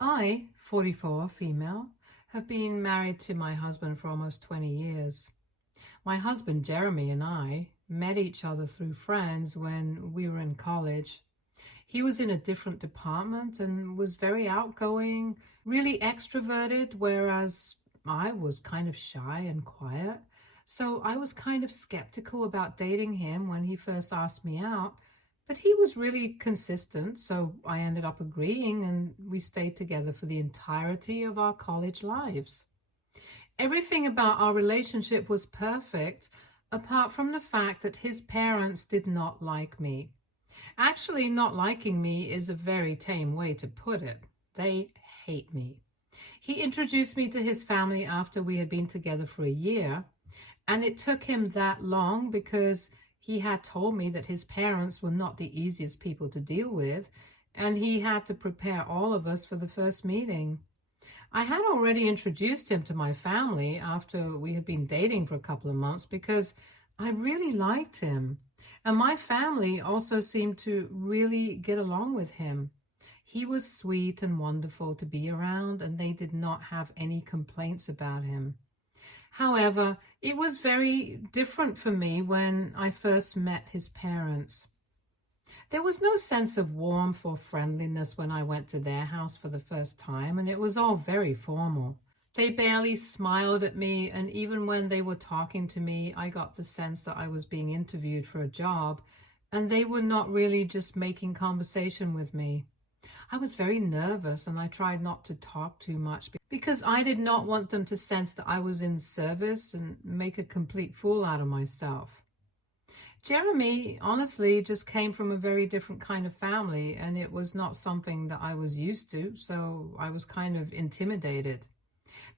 I, 44, female, have been married to my husband for almost 20 years. My husband Jeremy and I met each other through friends when we were in college. He was in a different department and was very outgoing, really extroverted, whereas I was kind of shy and quiet. So I was kind of skeptical about dating him when he first asked me out, but he was really consistent, so I ended up agreeing and we stayed together for the entirety of our college lives. Everything about our relationship was perfect, apart from the fact that his parents did not like me. Actually, not liking me is a very tame way to put it. They hate me. He introduced me to his family after we had been together for a year, and it took him that long because he had told me that his parents were not the easiest people to deal with, and he had to prepare all of us for the first meeting. I had already introduced him to my family after we had been dating for a couple of months because I really liked him. And my family also seemed to really get along with him. He was sweet and wonderful to be around, and they did not have any complaints about him. However, it was very different for me when I first met his parents. There was no sense of warmth or friendliness when I went to their house for the first time, and it was all very formal. They barely smiled at me, and even when they were talking to me, I got the sense that I was being interviewed for a job, and they were not really just making conversation with me. I was very nervous, and I tried not to talk too much because I did not want them to sense that I was in service and make a complete fool out of myself. Jeremy, honestly, just came from a very different kind of family, and it was not something that I was used to, so I was kind of intimidated.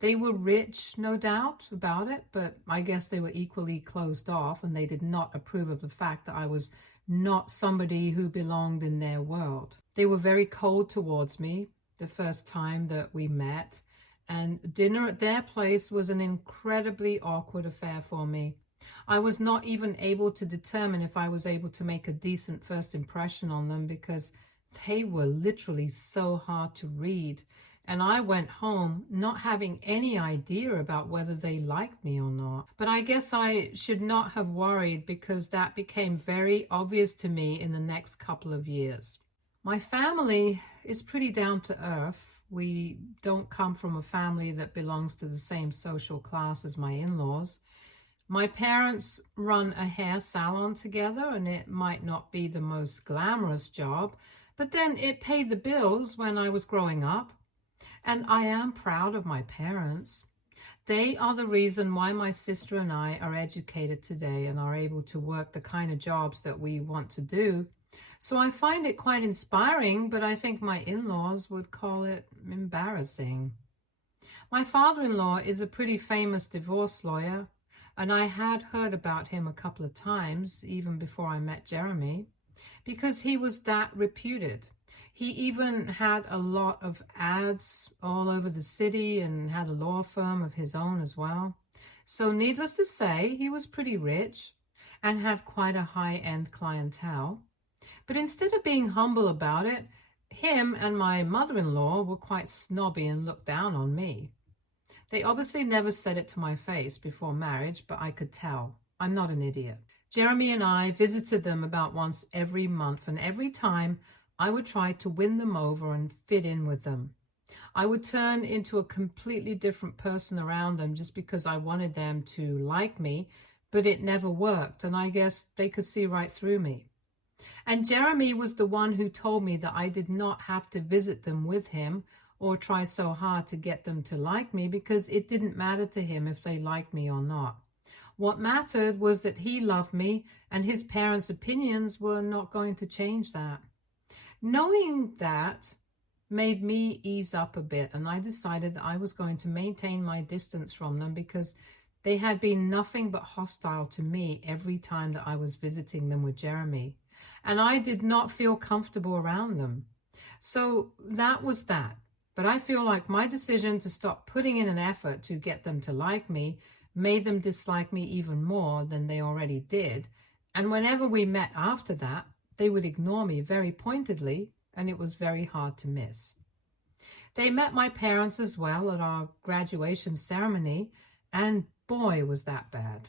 They were rich, no doubt, about it, but I guess they were equally closed off, and they did not approve of the fact that I was not somebody who belonged in their world. They were very cold towards me the first time that we met, and dinner at their place was an incredibly awkward affair for me. I was not even able to determine if I was able to make a decent first impression on them because they were literally so hard to read. And I went home not having any idea about whether they liked me or not. But I guess I should not have worried because that became very obvious to me in the next couple of years. My family is pretty down to earth. We don't come from a family that belongs to the same social class as my in-laws. My parents run a hair salon together, and it might not be the most glamorous job, but then it paid the bills when I was growing up. And I am proud of my parents. They are the reason why my sister and I are educated today and are able to work the kind of jobs that we want to do. So I find it quite inspiring, but I think my in-laws would call it embarrassing. My father-in-law is a pretty famous divorce lawyer, and I had heard about him a couple of times, even before I met Jeremy, because he was that reputed. He even had a lot of ads all over the city and had a law firm of his own as well. So needless to say, he was pretty rich and had quite a high-end clientele. But instead of being humble about it, him and my mother-in-law were quite snobby and looked down on me. They obviously never said it to my face before marriage, but I could tell. I'm not an idiot. Jeremy and I visited them about once every month, and every time I would try to win them over and fit in with them. I would turn into a completely different person around them just because I wanted them to like me, but it never worked, and I guess they could see right through me. And Jeremy was the one who told me that I did not have to visit them with him or try so hard to get them to like me because it didn't matter to him if they liked me or not. What mattered was that he loved me, and his parents' opinions were not going to change that. Knowing that made me ease up a bit, and I decided that I was going to maintain my distance from them because they had been nothing but hostile to me every time that I was visiting them with Jeremy, and I did not feel comfortable around them. So that was that. But I feel like my decision to stop putting in an effort to get them to like me made them dislike me even more than they already did. And whenever we met after that, they would ignore me very pointedly, and it was very hard to miss. They met my parents as well at our graduation ceremony, and boy, was that bad.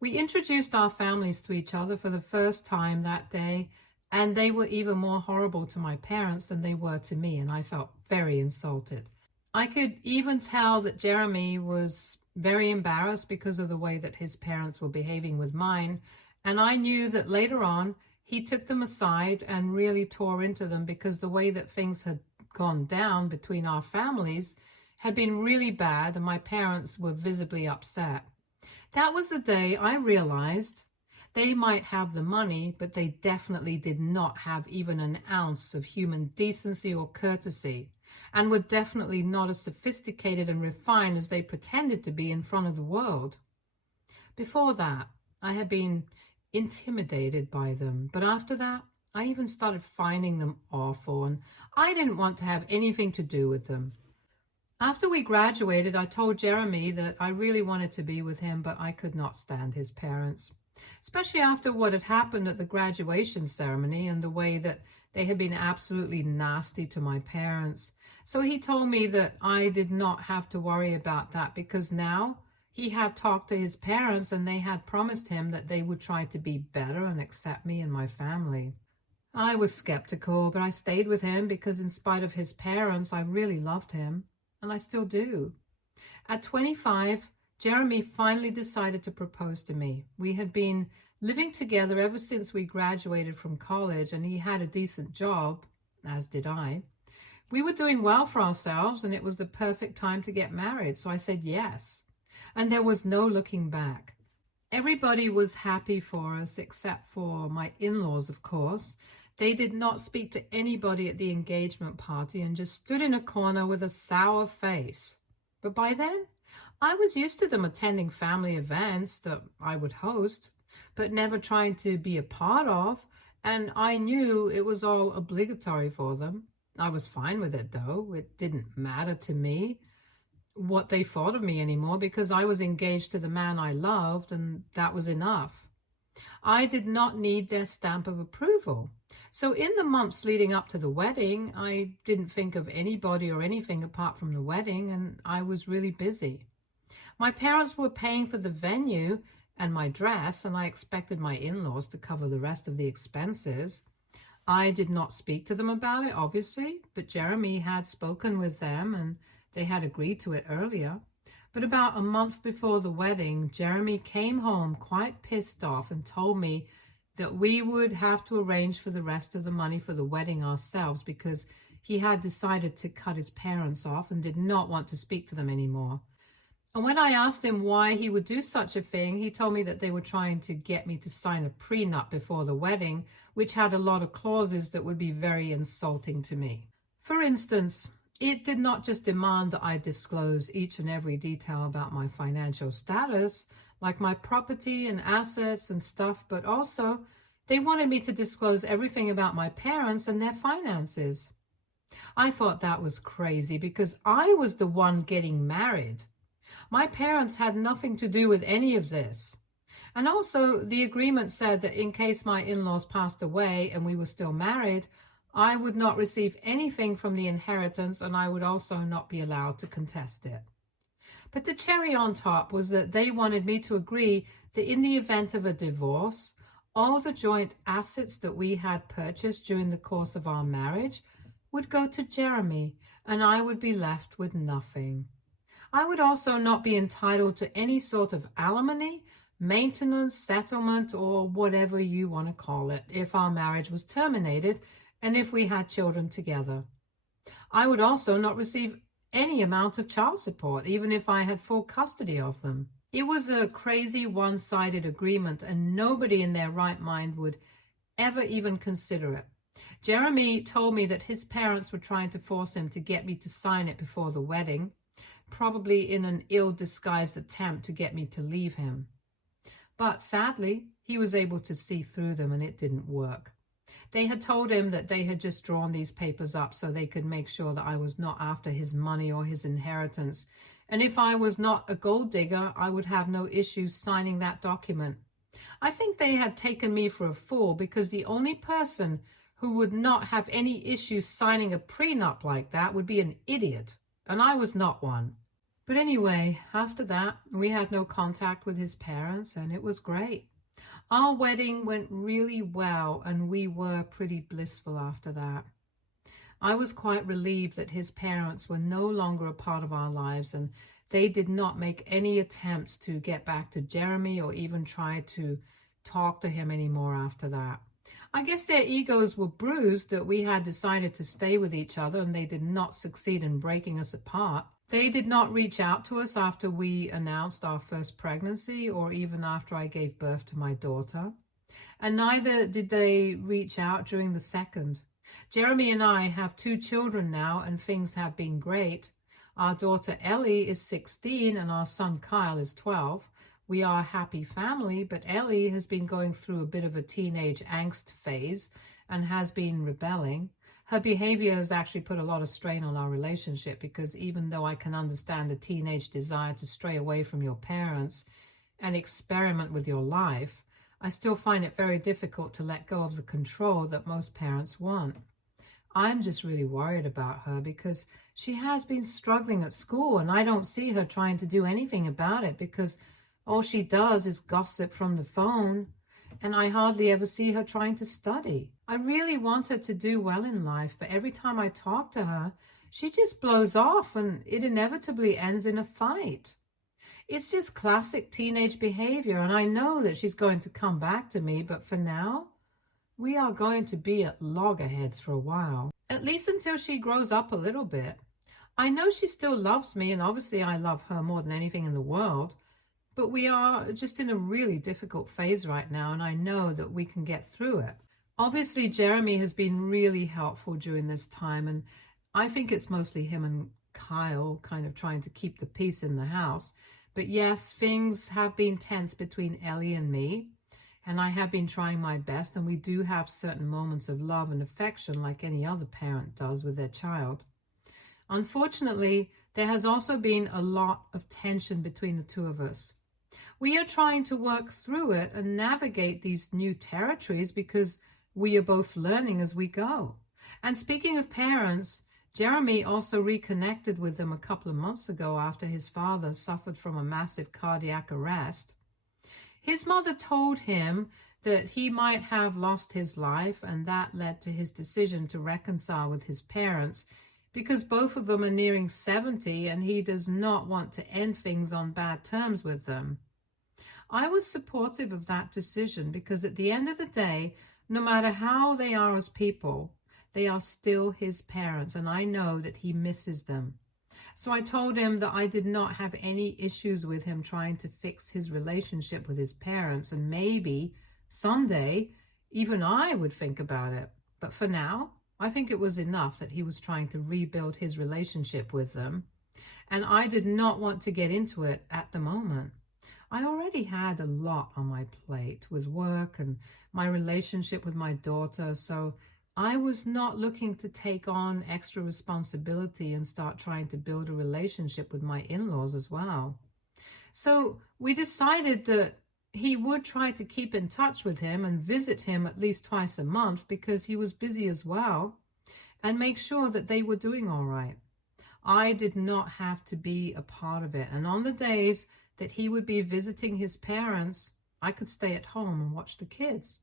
We introduced our families to each other for the first time that day, and they were even more horrible to my parents than they were to me, and I felt very insulted. I could even tell that Jeremy was very embarrassed because of the way that his parents were behaving with mine, and I knew that later on he took them aside and really tore into them because the way that things had gone down between our families had been really bad, and my parents were visibly upset. That was the day I realized they might have the money, but they definitely did not have even an ounce of human decency or courtesy, and were definitely not as sophisticated and refined as they pretended to be in front of the world. Before that, I had been intimidated by them, but after that, I even started finding them awful, and I didn't want to have anything to do with them. After we graduated, I told Jeremy that I really wanted to be with him, but I could not stand his parents, especially after what had happened at the graduation ceremony and the way that they had been absolutely nasty to my parents. So he told me that I did not have to worry about that because now he had talked to his parents and they had promised him that they would try to be better and accept me and my family. I was skeptical, but I stayed with him because in spite of his parents, I really loved him, and I still do. At 25, Jeremy finally decided to propose to me. We had been living together ever since we graduated from college, and he had a decent job, as did I. We were doing well for ourselves, and it was the perfect time to get married, so I said yes. And there was no looking back. Everybody was happy for us, except for my in-laws, of course. They did not speak to anybody at the engagement party and just stood in a corner with a sour face. But by then, I was used to them attending family events that I would host, but never trying to be a part of, and I knew it was all obligatory for them. I was fine with it, though. It didn't matter to me what they thought of me anymore because I was engaged to the man I loved, and that was enough. I did not need their stamp of approval. So in the months leading up to the wedding, I didn't think of anybody or anything apart from the wedding, and I was really busy. My parents were paying for the venue and my dress, and I expected my in-laws to cover the rest of the expenses. I did not speak to them about it, obviously, but Jeremy had spoken with them, and they had agreed to it earlier. But about a month before the wedding, Jeremy came home quite pissed off and told me that we would have to arrange for the rest of the money for the wedding ourselves because he had decided to cut his parents off and did not want to speak to them anymore. And when I asked him why he would do such a thing, he told me that they were trying to get me to sign a prenup before the wedding, which had a lot of clauses that would be very insulting to me. For instance, it did not just demand that I disclose each and every detail about my financial status, like my property and assets and stuff, but also they wanted me to disclose everything about my parents and their finances. I thought that was crazy because I was the one getting married. My parents had nothing to do with any of this. And also, the agreement said that in case my in-laws passed away and we were still married, I would not receive anything from the inheritance and I would also not be allowed to contest it. But the cherry on top was that they wanted me to agree that in the event of a divorce, all the joint assets that we had purchased during the course of our marriage would go to Jeremy and I would be left with nothing. I would also not be entitled to any sort of alimony, maintenance, settlement, or whatever you want to call it if our marriage was terminated and if we had children together. I would also not receive any amount of child support, even if I had full custody of them. It was a crazy one-sided agreement, and nobody in their right mind would ever even consider it. Jeremy told me that his parents were trying to force him to get me to sign it before the wedding, probably in an ill-disguised attempt to get me to leave him. But sadly, he was able to see through them, and it didn't work. They had told him that they had just drawn these papers up so they could make sure that I was not after his money or his inheritance. And if I was not a gold digger, I would have no issues signing that document. I think they had taken me for a fool because the only person who would not have any issue signing a prenup like that would be an idiot, and I was not one. But anyway, after that, we had no contact with his parents, and it was great. Our wedding went really well, and we were pretty blissful after that. I was quite relieved that his parents were no longer a part of our lives, and they did not make any attempts to get back to Jeremy or even try to talk to him anymore after that. I guess their egos were bruised that we had decided to stay with each other, and they did not succeed in breaking us apart. They did not reach out to us after we announced our first pregnancy or even after I gave birth to my daughter. And neither did they reach out during the second. Jeremy and I have 2 children now, and things have been great. Our daughter Ellie is 16 and our son Kyle is 12. We are a happy family, but Ellie has been going through a bit of a teenage angst phase and has been rebelling. Her behavior has actually put a lot of strain on our relationship, because even though I can understand the teenage desire to stray away from your parents and experiment with your life, I still find it very difficult to let go of the control that most parents want. I'm just really worried about her because she has been struggling at school, and I don't see her trying to do anything about it because all she does is gossip from the phone, and I hardly ever see her trying to study. I really want her to do well in life, but every time I talk to her, she just blows off, and it inevitably ends in a fight. It's just classic teenage behavior, and I know that she's going to come back to me, but for now, we are going to be at loggerheads for a while, at least until she grows up a little bit. I know she still loves me, and obviously I love her more than anything in the world, but we are just in a really difficult phase right now, and I know that we can get through it. Obviously, Jeremy has been really helpful during this time, and I think it's mostly him and Kyle kind of trying to keep the peace in the house. But yes, things have been tense between Ellie and me, and I have been trying my best, and we do have certain moments of love and affection like any other parent does with their child. Unfortunately, there has also been a lot of tension between the 2 of us. We are trying to work through it and navigate these new territories because we are both learning as we go. And speaking of parents, Jeremy also reconnected with them a couple of months ago after his father suffered from a massive cardiac arrest. His mother told him that he might have lost his life, and that led to his decision to reconcile with his parents because both of them are nearing 70 and he does not want to end things on bad terms with them. I was supportive of that decision because at the end of the day, no matter how they are as people, they are still his parents, and I know that he misses them. So I told him that I did not have any issues with him trying to fix his relationship with his parents, and maybe someday even I would think about it. But for now, I think it was enough that he was trying to rebuild his relationship with them, and I did not want to get into it at the moment. I already had a lot on my plate with work and my relationship with my daughter, so I was not looking to take on extra responsibility and start trying to build a relationship with my in-laws as well. So we decided that he would try to keep in touch with him and visit him at least twice a month because he was busy as well, and make sure that they were doing all right. I did not have to be a part of it, and on the days that he would be visiting his parents, I could stay at home and watch the kids.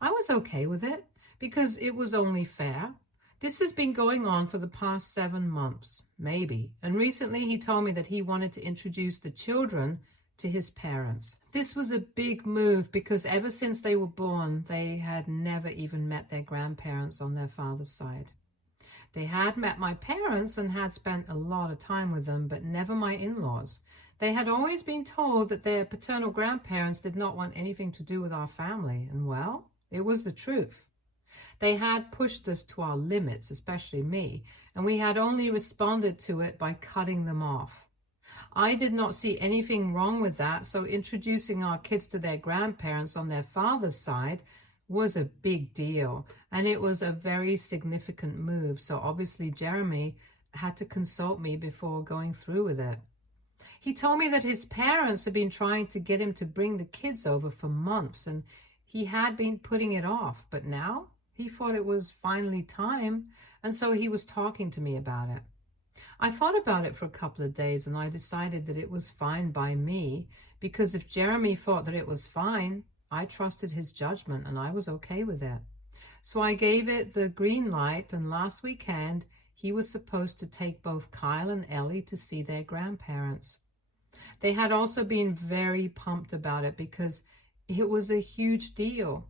I was okay with it because it was only fair. This has been going on for the past 7 months, maybe, and recently he told me that he wanted to introduce the children to his parents. This was a big move because ever since they were born, they had never even met their grandparents on their father's side. They had met my parents and had spent a lot of time with them, but never my in-laws. They had always been told that their paternal grandparents did not want anything to do with our family, and well, it was the truth. They had pushed us to our limits, especially me, and we had only responded to it by cutting them off. I did not see anything wrong with that, so introducing our kids to their grandparents on their father's side was a big deal, and it was a very significant move, so obviously Jeremy had to consult me before going through with it. He told me that his parents had been trying to get him to bring the kids over for months, and he had been putting it off, but now He thought it was finally time, and so he was talking to me about it. I thought about it for a couple of days, and I decided that it was fine by me, because if Jeremy thought that it was fine, I trusted his judgment and I was okay with it. So I gave it the green light, and last weekend he was supposed to take both Kyle and Ellie to see their grandparents. They had also been very pumped about it because it was a huge deal.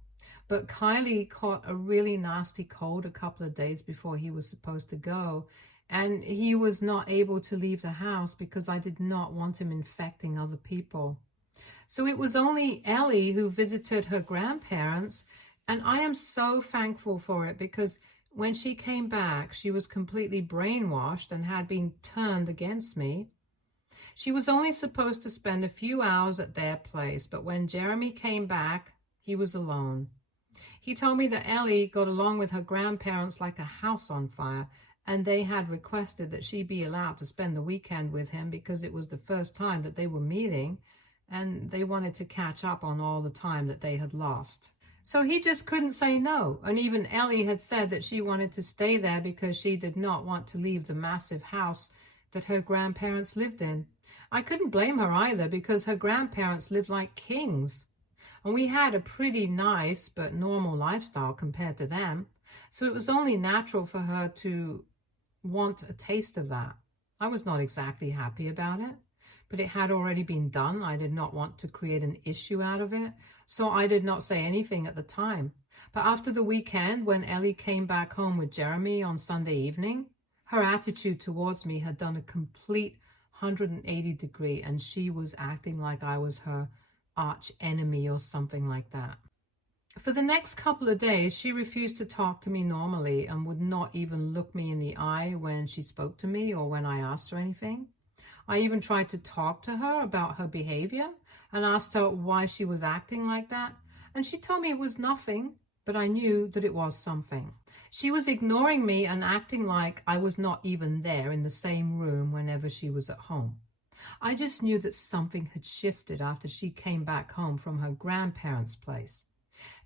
But Kylie caught a really nasty cold a couple of days before he was supposed to go, and he was not able to leave the house because I did not want him infecting other people. So it was only Ellie who visited her grandparents, and I am so thankful for it because when she came back, she was completely brainwashed and had been turned against me. She was only supposed to spend a few hours at their place, but when Jeremy came back, he was alone. He told me that Ellie got along with her grandparents like a house on fire, and they had requested that she be allowed to spend the weekend with him because it was the first time that they were meeting, and they wanted to catch up on all the time that they had lost. So he just couldn't say no, and even Ellie had said that she wanted to stay there because she did not want to leave the massive house that her grandparents lived in. I couldn't blame her either because her grandparents lived like kings. And we had a pretty nice but normal lifestyle compared to them. So it was only natural for her to want a taste of that. I was not exactly happy about it, but it had already been done. I did not want to create an issue out of it, so I did not say anything at the time. But after the weekend, when Ellie came back home with Jeremy on Sunday evening, her attitude towards me had done a complete 180 degree, and she was acting like I was her arch enemy or something like that. For the next couple of days, she refused to talk to me normally and would not even look me in the eye when she spoke to me or when I asked her anything. I even tried to talk to her about her behavior and asked her why she was acting like that, and she told me it was nothing, but I knew that it was something. She was ignoring me and acting like I was not even there in the same room whenever she was at home. I just knew that something had shifted after she came back home from her grandparents' place,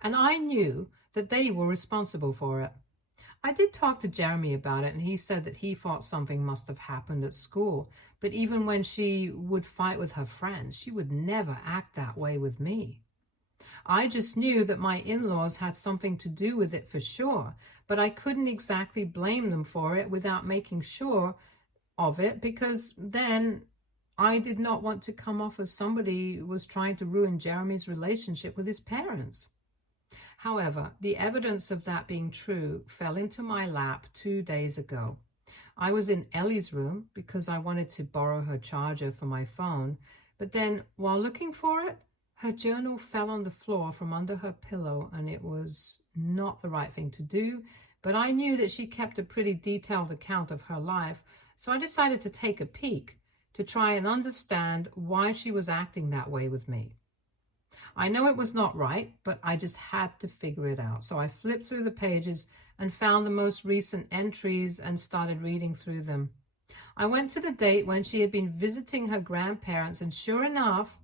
and I knew that they were responsible for it. I did talk to Jeremy about it, and he said that he thought something must have happened at school, but even when she would fight with her friends, she would never act that way with me. I just knew that my in-laws had something to do with it for sure, but I couldn't exactly blame them for it without making sure of it, because then I did not want to come off as somebody who was trying to ruin Jeremy's relationship with his parents. However, the evidence of that being true fell into my lap 2 days ago. I was in Ellie's room because I wanted to borrow her charger for my phone, but then while looking for it, her journal fell on the floor from under her pillow, and it was not the right thing to do, but I knew that she kept a pretty detailed account of her life, so I decided to take a peek to try and understand why she was acting that way with me. I know it was not right, but I just had to figure it out. So I flipped through the pages and found the most recent entries and started reading through them. I went to the date when she had been visiting her grandparents, and sure enough,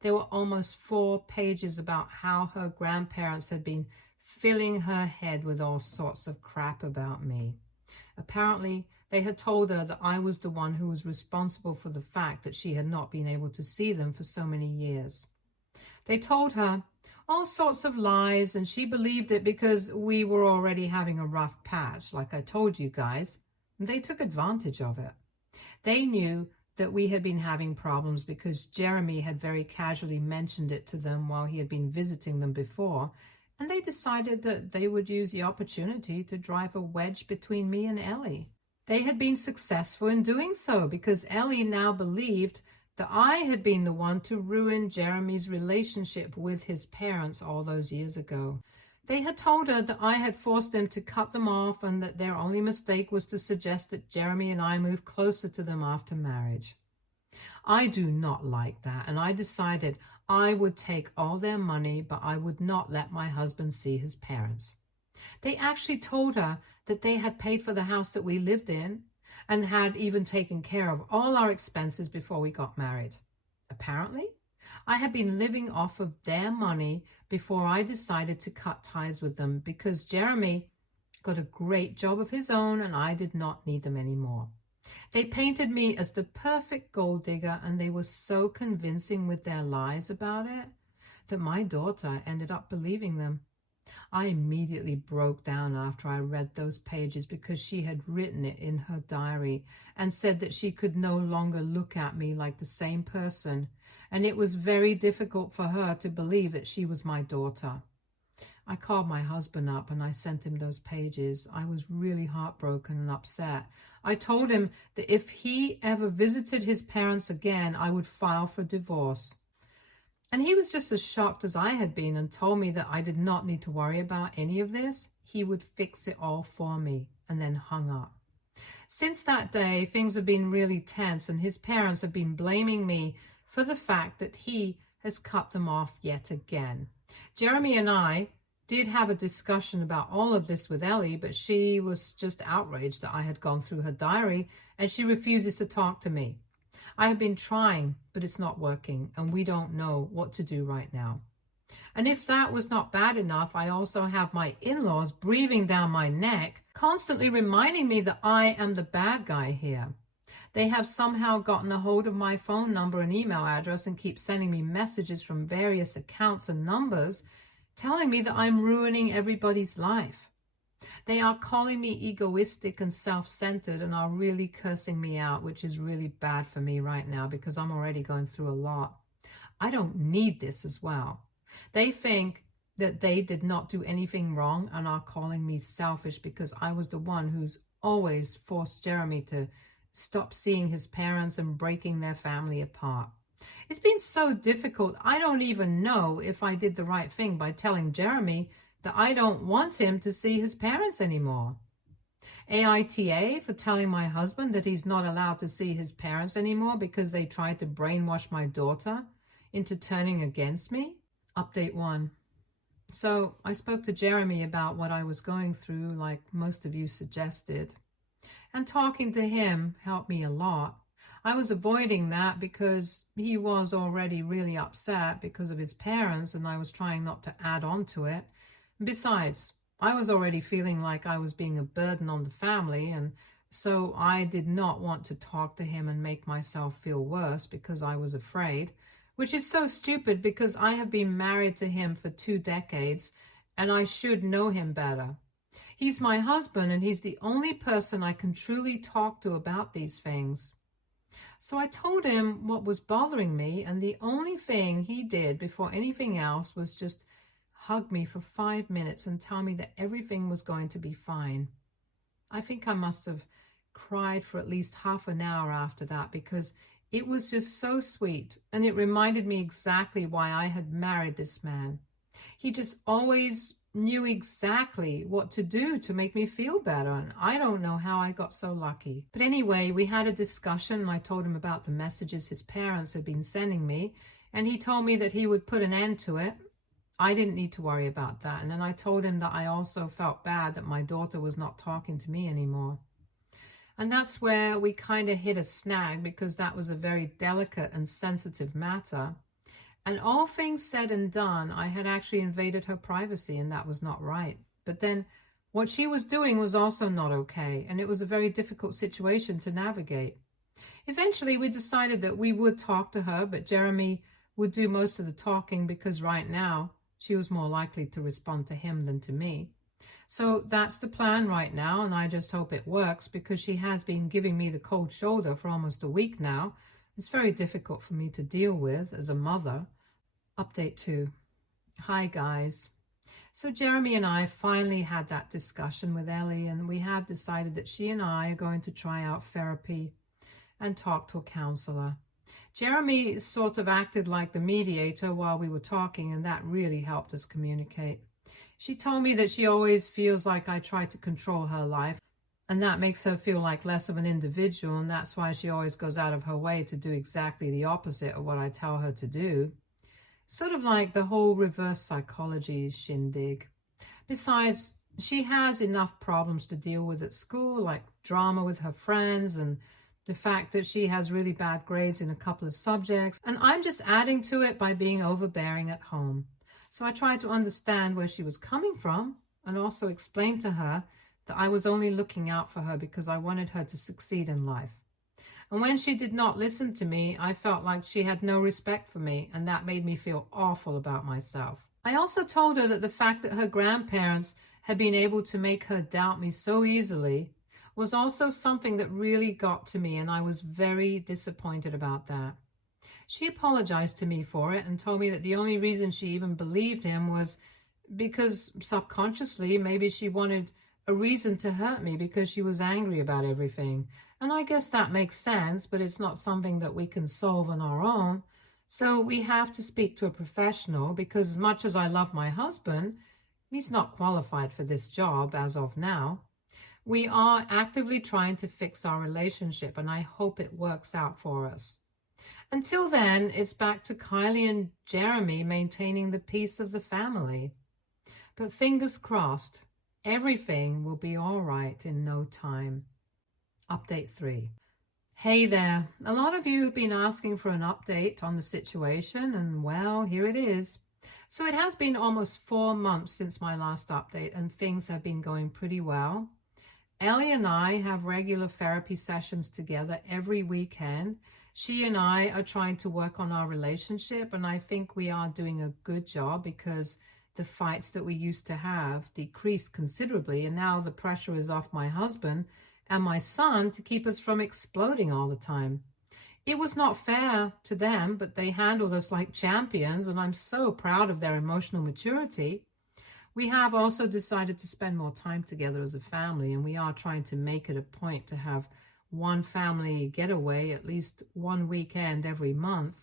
there were almost 4 pages about how her grandparents had been filling her head with all sorts of crap about me. Apparently, they had told her that I was the one who was responsible for the fact that she had not been able to see them for so many years. They told her all sorts of lies, and she believed it because we were already having a rough patch, like I told you guys. They took advantage of it. They knew that we had been having problems because Jeremy had very casually mentioned it to them while he had been visiting them before, and they decided that they would use the opportunity to drive a wedge between me and Ellie. They had been successful in doing so because Ellie now believed that I had been the one to ruin Jeremy's relationship with his parents all those years ago. They had told her that I had forced them to cut them off and that their only mistake was to suggest that Jeremy and I move closer to them after marriage. I do not like that, and I decided I would take all their money, but I would not let my husband see his parents. They actually told her that they had paid for the house that we lived in and had even taken care of all our expenses before we got married. Apparently, I had been living off of their money before I decided to cut ties with them because Jeremy got a great job of his own and I did not need them anymore. They painted me as the perfect gold digger, and they were so convincing with their lies about it that my daughter ended up believing them. I immediately broke down after I read those pages because she had written it in her diary and said that she could no longer look at me like the same person, and it was very difficult for her to believe that she was my daughter. I called my husband up and I sent him those pages. I was really heartbroken and upset. I told him that if he ever visited his parents again, I would file for divorce. And he was just as shocked as I had been and told me that I did not need to worry about any of this. He would fix it all for me, and then hung up. Since that day, things have been really tense, and his parents have been blaming me for the fact that he has cut them off yet again. Jeremy and I did have a discussion about all of this with Ellie, but she was just outraged that I had gone through her diary, and she refuses to talk to me. I have been trying, but it's not working, and we don't know what to do right now. And if that was not bad enough, I also have my in-laws breathing down my neck, constantly reminding me that I am the bad guy here. They have somehow gotten a hold of my phone number and email address and keep sending me messages from various accounts and numbers telling me that I'm ruining everybody's life. They are calling me egoistic and self-centered and are really cursing me out, which is really bad for me right now because I'm already going through a lot. I don't need this as well. They think that they did not do anything wrong and are calling me selfish because I was the one who's always forced Jeremy to stop seeing his parents and breaking their family apart. It's been so difficult. I don't even know if I did the right thing by telling Jeremy that I don't want him to see his parents anymore. AITA for telling my husband that he's not allowed to see his parents anymore because they tried to brainwash my daughter into turning against me. Update 1. So I spoke to Jeremy about what I was going through, like most of you suggested. And talking to him helped me a lot. I was avoiding that because he was already really upset because of his parents, and I was trying not to add on to it. Besides, I was already feeling like I was being a burden on the family, and so I did not want to talk to him and make myself feel worse because I was afraid, which is so stupid because I have been married to him for 2 decades and I should know him better. He's my husband and he's the only person I can truly talk to about these things. So I told him what was bothering me, and the only thing he did before anything else was just hug me for 5 minutes and tell me that everything was going to be fine. I think I must have cried for at least half an hour after that because it was just so sweet, and it reminded me exactly why I had married this man. He just always knew exactly what to do to make me feel better, and I don't know how I got so lucky. But anyway, we had a discussion and I told him about the messages his parents had been sending me, and he told me that he would put an end to it. I didn't need to worry about that. And then I told him that I also felt bad that my daughter was not talking to me anymore. And that's where we kind of hit a snag because that was a very delicate and sensitive matter. And all things said and done, I had actually invaded her privacy, and that was not right. But then what she was doing was also not okay, and it was a very difficult situation to navigate. Eventually, we decided that we would talk to her, but Jeremy would do most of the talking because right now she was more likely to respond to him than to me. So that's the plan right now, and I just hope it works because she has been giving me the cold shoulder for almost a week now. It's very difficult for me to deal with as a mother. Update 2. Hi guys. So Jeremy and I finally had that discussion with Ellie, and we have decided that she and I are going to try out therapy and talk to a counselor. Jeremy sort of acted like the mediator while we were talking, and that really helped us communicate. She told me that she always feels like I try to control her life, and that makes her feel like less of an individual, and that's why she always goes out of her way to do exactly the opposite of what I tell her to do. Sort of like the whole reverse psychology shindig. Besides, she has enough problems to deal with at school, like drama with her friends and the fact that she has really bad grades in a couple of subjects, and I'm just adding to it by being overbearing at home. So I tried to understand where she was coming from and also explain to her that I was only looking out for her because I wanted her to succeed in life. And when she did not listen to me, I felt like she had no respect for me, and that made me feel awful about myself. I also told her that the fact that her grandparents had been able to make her doubt me so easily was also something that really got to me, and I was very disappointed about that. She apologized to me for it and told me that the only reason she even believed him was because subconsciously maybe she wanted a reason to hurt me because she was angry about everything. And I guess that makes sense, but it's not something that we can solve on our own. So we have to speak to a professional, because as much as I love my husband, he's not qualified for this job as of now. We are actively trying to fix our relationship, and I hope it works out for us. Until then, it's back to Kylie and Jeremy maintaining the peace of the family. But fingers crossed, everything will be all right in no time. Update 3. Hey there. A lot of you have been asking for an update on the situation, and well, here it is. So it has been almost 4 months since my last update, and things have been going pretty well. Ellie and I have regular therapy sessions together every weekend. She and I are trying to work on our relationship, and I think we are doing a good job because the fights that we used to have decreased considerably, and now the pressure is off my husband and my son to keep us from exploding all the time. It was not fair to them, but they handled us like champions, and I'm so proud of their emotional maturity. We have also decided to spend more time together as a family, and we are trying to make it a point to have one family getaway at least one weekend every month.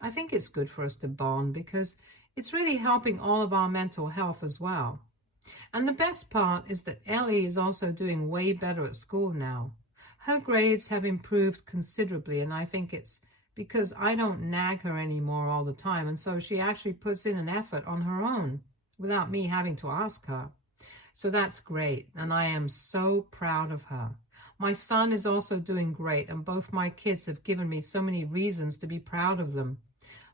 I think it's good for us to bond because it's really helping all of our mental health as well. And the best part is that Ellie is also doing way better at school now. Her grades have improved considerably, and I think it's because I don't nag her anymore all the time, and so she actually puts in an effort on her own without me having to ask her. So that's great, and I am so proud of her. My son is also doing great, and both my kids have given me so many reasons to be proud of them.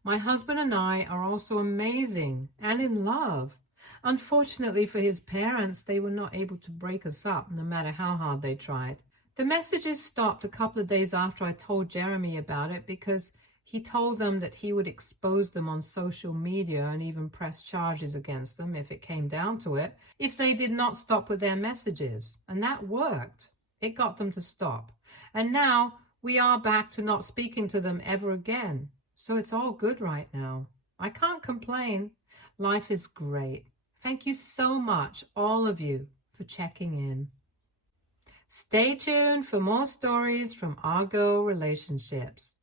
My husband and I are also amazing and in love. Unfortunately for his parents, they were not able to break us up, no matter how hard they tried. The messages stopped a couple of days after I told Jeremy about it, because he told them that he would expose them on social media and even press charges against them if it came down to it, if they did not stop with their messages. And that worked. It got them to stop. And now we are back to not speaking to them ever again. So it's all good right now. I can't complain. Life is great. Thank you so much, all of you, for checking in. Stay tuned for more stories from Argo Relationships.